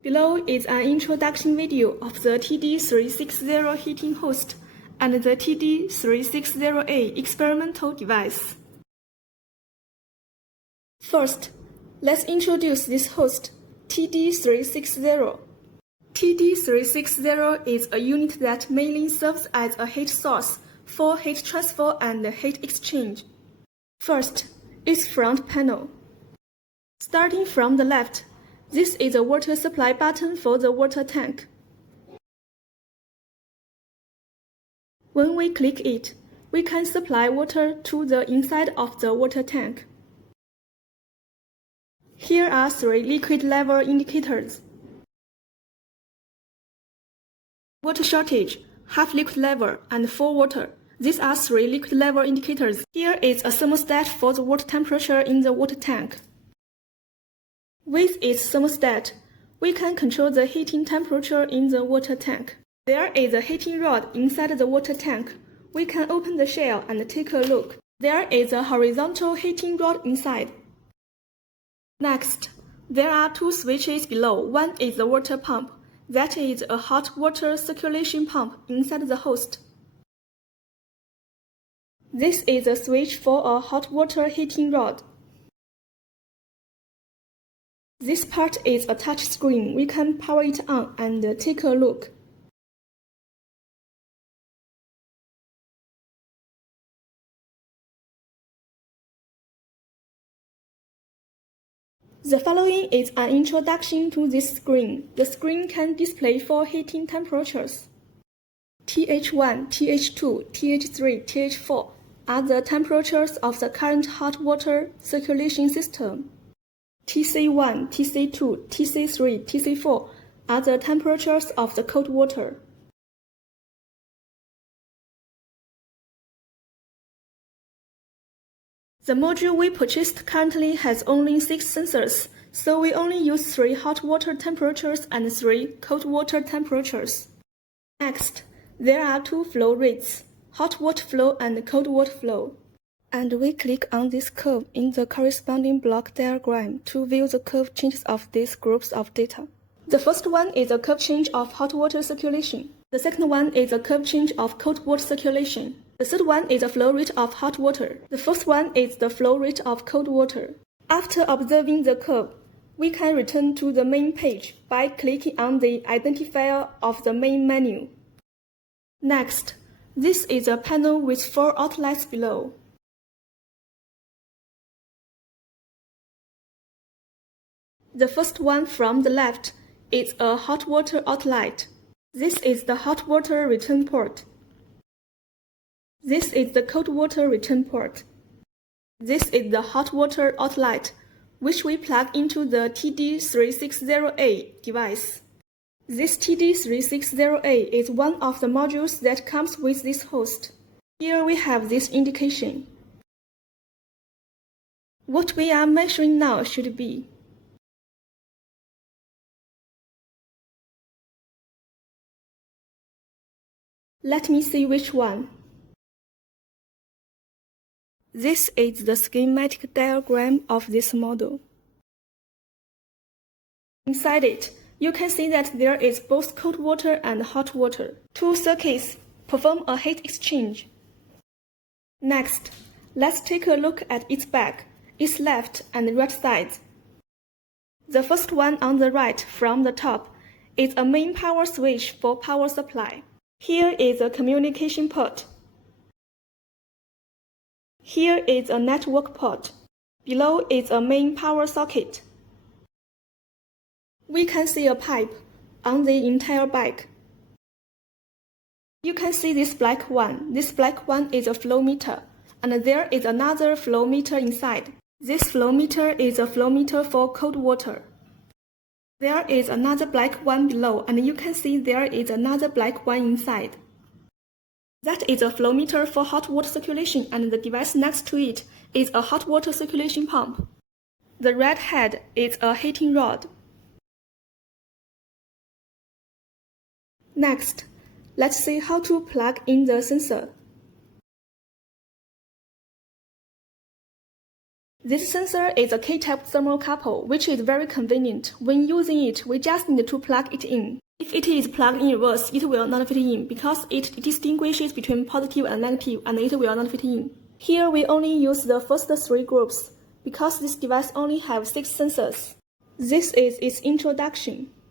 Below is an introduction video of the TD360 heating host and the TD360A experimental device. First, let's introduce this host, TD360. TD360 is a unit that mainly serves as a heat source for heat transfer and heat exchange. First, its front panel. Starting from the left, this is a water supply button for the water tank. When we click it, we can supply water to the inside of the water tank. Here are 3 liquid level indicators: water shortage, half liquid level, and full water. These are 3 liquid level indicators. Here is a thermostat for the water temperature in the water tank. With its thermostat, we can control the heating temperature in the water tank. There is a heating rod inside the water tank. We can open the shell and take a look. There is a horizontal heating rod inside. Next, there are 2 switches below. One is the water pump. That is a hot water circulation pump inside the host. This is a switch for a hot water heating rod. This part is a touch screen. We can power it on and take a look. The following is an introduction to this screen. The screen can display 4 heating temperatures. TH1, TH2, TH3, TH4 are the temperatures of the current hot water circulation system. TC1, TC2, TC3, TC4 are the temperatures of the cold water. The module we purchased currently has only 6 sensors, so we only use 3 hot water temperatures and 3 cold water temperatures. Next, there are 2 flow rates, hot water flow and cold water flow. And we click on this curve in the corresponding block diagram to view the curve changes of these groups of data. The first one is a curve change of hot water circulation. The second one is a curve change of cold water circulation. The third one is the flow rate of hot water. The fourth one is the flow rate of cold water. After observing the curve, we can return to the main page by clicking on the identifier of the main menu. Next, this is a panel with 4 outlets below. The first one from the left is a hot water outlet. This is the hot water return port. This is the cold water return port. This is the hot water outlet, which we plug into the TD360A device. This TD360A is one of the modules that comes with this host. Here we have this indication. What we are measuring now should be Let me see which one. This is the schematic diagram of this model. Inside it, you can see that there is both cold water and hot water. 2 circuits perform a heat exchange. Next, let's take a look at its back, its left and right sides. The first one on the right from the top is a main power switch for power supply. Here is a communication port. Here is a network port. Below is a main power socket. We can see a pipe on the entire back. You can see this black one. This black one is a flow meter, and there is another flow meter inside. This flow meter is a flow meter for cold water. There is another black one below, and you can see there is another black one inside. That is a flow meter for hot water circulation, and the device next to it is a hot water circulation pump. The red head is a heating rod. Next, let's see how to plug in the sensor. This sensor is a K-type thermocouple, which is very convenient. When using it, we just need to plug it in. If it is plugged in reverse, it will not fit in because it distinguishes between positive and negative, and it will not fit in. Here we only use the first 3 groups because this device only has 6 sensors. This is its introduction.